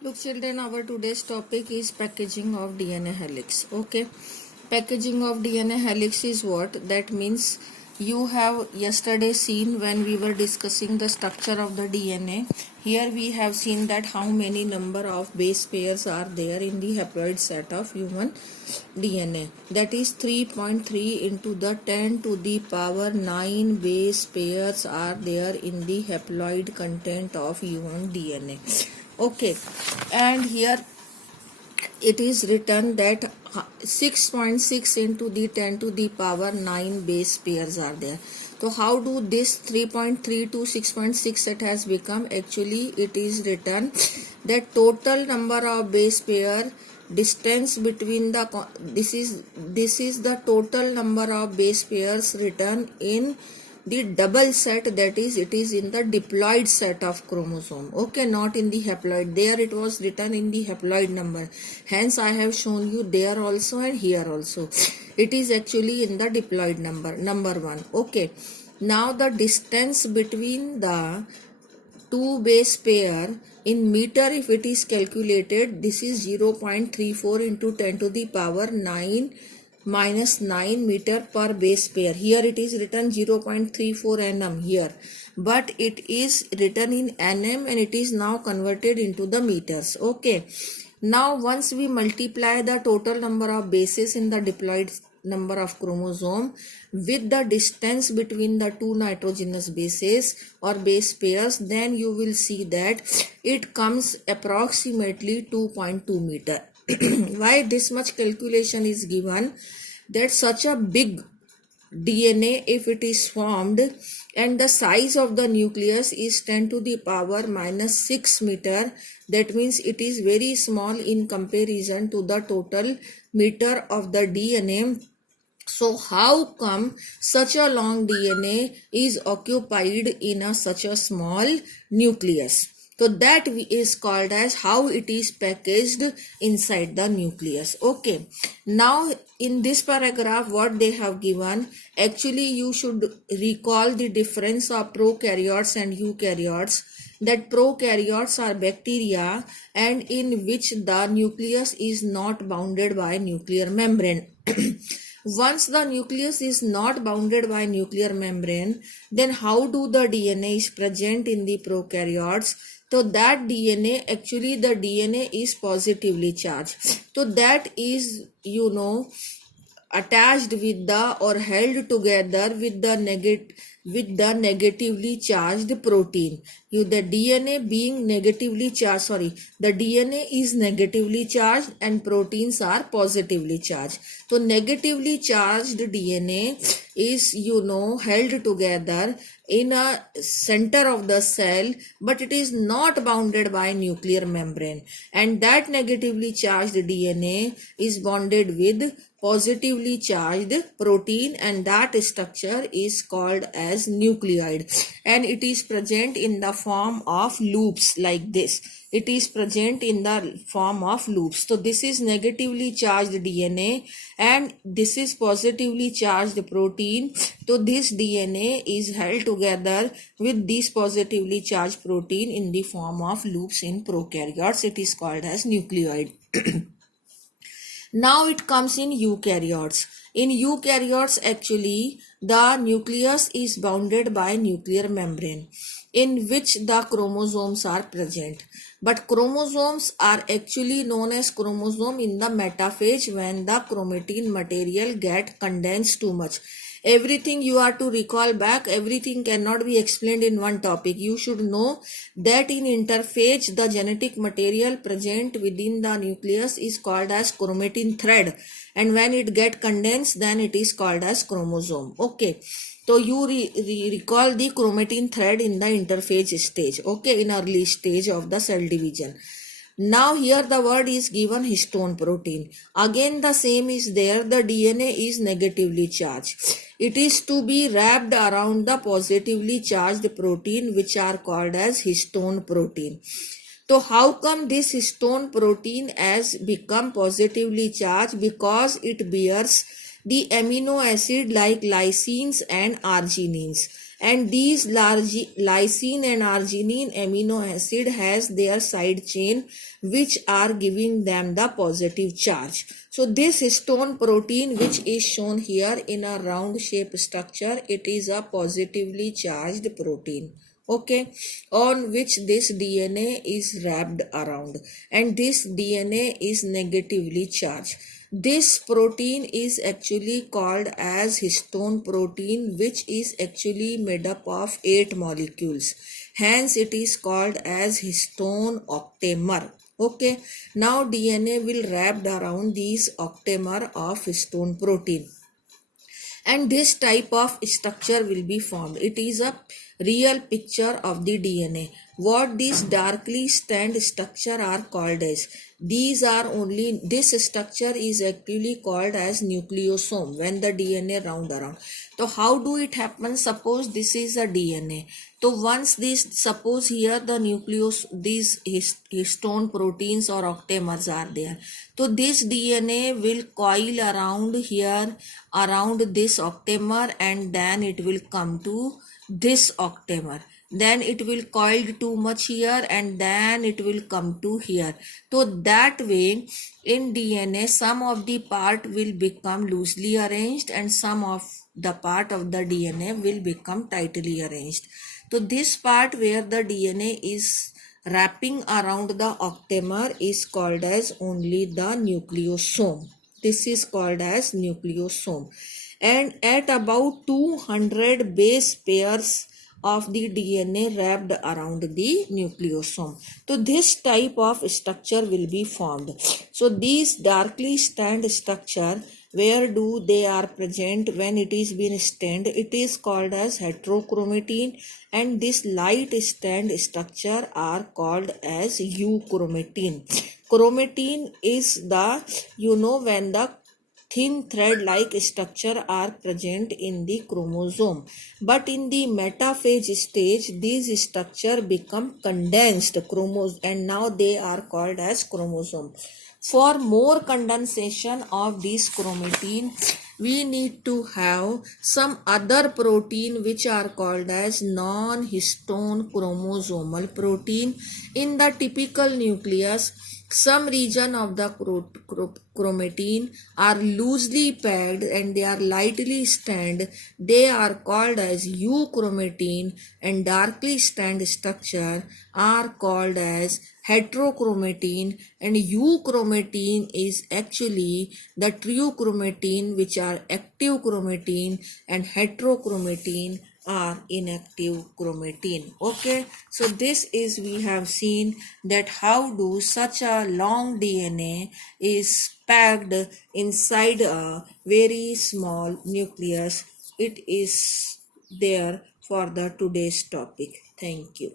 Look children, our today's topic is packaging of DNA helix. Okay, packaging of DNA helix is what? That means you have yesterday seen when we were discussing the structure of the DNA. Here we have seen that how many number of base pairs are there in the haploid set of human DNA. That is 3.3 into the 10 to the power 9 base pairs are there in the haploid content of human DNA. Okay, and here it is written that 6.6 into the 10 to the power 9 base pairs are there. So how do this 3.3 to 6.6 it has become? Actually it is written that total number of base pair distance between the this is the total number of base pairs written in the double set, that is it is in the diploid set of chromosome. Okay, not in the haploid. There it was written in the haploid number, hence I have shown you there also and here also. It is actually in the diploid number 1. Okay, now the distance between the two base pair in meter, if it is calculated, this is 0.34 into 10 to the power 9 minus 9 meter per base pair. Here it is written 0.34 nm here, but it is written in nm and it is now converted into the meters. Okay, now once we multiply the total number of bases in the diploid number of chromosome with the distance between the two nitrogenous bases or base pairs, then you will see that it comes approximately 2.2 meter. Why this much calculation is given? That such a big DNA, if it is formed and the size of the nucleus is 10 to the power minus 6 meter, that means it is very small in comparison to the total meter of the DNA. So how come such a long DNA is occupied in such a small nucleus? So that is called as how it is packaged inside the nucleus. Okay, now in this paragraph what they have given, actually you should recall the difference of prokaryotes and eukaryotes. That prokaryotes are bacteria and in which the nucleus is not bounded by nuclear membrane. Once the nucleus is not bounded by nuclear membrane, then how do the DNA is present in the prokaryotes? So that DNA, actually the DNA is positively charged. So that is, attached with the or held together with the negatively charged protein. The DNA being negatively charged, the DNA is negatively charged and proteins are positively charged. So negatively charged DNA is held together in a center of the cell, but it is not bounded by nuclear membrane, and that negatively charged DNA is bonded with positively charged protein, and that structure is called as nucleoid, and it is present in the form of loops like this. It is present in the form of loops. So this is negatively charged DNA and this is positively charged protein. So this DNA is held together with this positively charged protein in the form of loops in prokaryotes. It is called as nucleoid. Now it comes in eukaryotes. In eukaryotes, actually, the nucleus is bounded by nuclear membrane in which the chromosomes are present. But chromosomes are actually known as chromosome in the metaphase when the chromatin material get condensed too much. Everything you are to recall back, everything cannot be explained in one topic. You should know that in interphase, the genetic material present within the nucleus is called as chromatin thread, and when it get condensed, then it is called as chromosome. Okay, so you recall the chromatin thread in the interphase stage, okay, in early stage of the cell division. Now here the word is given histone protein. Again the same is there, the DNA is negatively charged. It is to be wrapped around the positively charged protein which are called as histone protein. So how come this histone protein has become positively charged? Because it bears the amino acid like lysines and arginines. and these lysine and arginine amino acid has their side chain which are giving them the positive charge. So this histone protein, which is shown here in a round shape structure, it is a positively charged protein, okay, on which this DNA is wrapped around, and this DNA is negatively charged. This protein is actually called as histone protein, which is actually made up of 8 molecules. Hence it is called as histone octamer. Okay, now DNA will wrapped around these octamer of histone protein, and this type of structure will be formed. It is a real picture of the DNA. What these darkly stand structure are called as, these are only, this structure is actually called as nucleosome when the DNA round around. So how do it happen? Suppose this is a DNA. So once this, suppose here the nucleus, these histone proteins or octamers are there. So this DNA will coil around here, around this octamer, and then it will come to this octamer. Then it will coil too much here, and then it will come to here. So that way in DNA some of the part will become loosely arranged and some of the part of the DNA will become tightly arranged. So this part where the DNA is wrapping around the octamer is called as only the nucleosome. This is called as nucleosome. And at about 200 base pairs of the DNA wrapped around the nucleosome, so this type of structure will be formed. So these darkly stained structure, where do they are present when it is been stained, it is called as heterochromatin, and this light stained structure are called as euchromatin. Chromatin is the, when the thin thread like structure are present in the chromosome, but in the metaphase stage these structure become condensed chromosome, and now they are called as chromosome. For more condensation of this chromatin, we need to have some other protein which are called as non-histone chromosomal protein. In the typical nucleus, some region of the chromatin are loosely packed and they are lightly stained. They are called as euchromatin, and darkly stained structure are called as heterochromatin, and euchromatin is actually the true chromatin, which are active chromatin, and heterochromatin are inactive chromatin. Okay, so this is, we have seen that how do such a long DNA is packed inside a very small nucleus. It is there for the today's topic. Thank you.